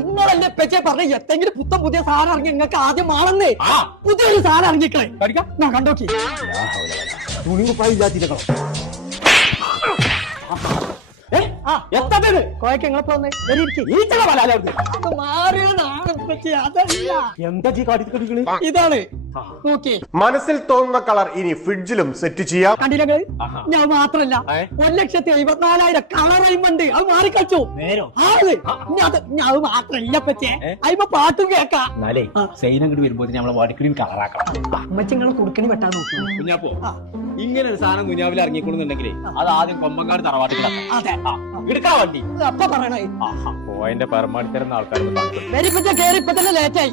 ഇന്നലെ പെച്ചെ പറഞ്ഞ എത്തെങ്കിലും പുത്തൻ പുതിയ സാധനം ഇറങ്ങി നിങ്ങൾക്ക് ആദ്യം ആണെന്നേ പുതിയൊരു സാധനം ഇറങ്ങിക്കളെ ഞാൻ കണ്ടോക്കി തുണിപ്പായില്ലാത്തിരിക്കണം ഇതാണ് മനസ്സിൽ തോന്നുന്ന കളർ ഇനി ഫ്രിഡ്ജിലും സെറ്റ് ചെയ്യാം. കണ്ടില്ല ഞാൻ മാത്രല്ല 1,54,000 കളർ അയിമുണ്ട്. അത് മാറിക്കളിച്ചു അത് മാത്രല്ല പറ്റേ അയിമ പാട്ടും കേക്കാം. സൈനങ്ങോട്ട് വരുമ്പോ നമ്മളെ വാടിക്കടിയും കളറാക്കണം. അമ്മച്ചിങ്ങളെ കുടുക്കണി വെട്ടാൻ നോക്കും. കുഞ്ഞാപ്പോ ഇങ്ങനെ ഒരു സാധനം കുഞ്ഞാവിൽ ഇറങ്ങിക്കൊള്ളുന്നുണ്ടെങ്കിലേ അത് ആദ്യം കൊമ്പങ്കാട് തറവാട്ടിലാണ്. അതെ എടുക്കാ വണ്ടി അപ്പൊ പറയണേ പോയിന്റെ പരമാവധി തരുന്ന ആൾക്കാർ കേറി ഇപ്പൊ തന്നെ ലേറ്റായി.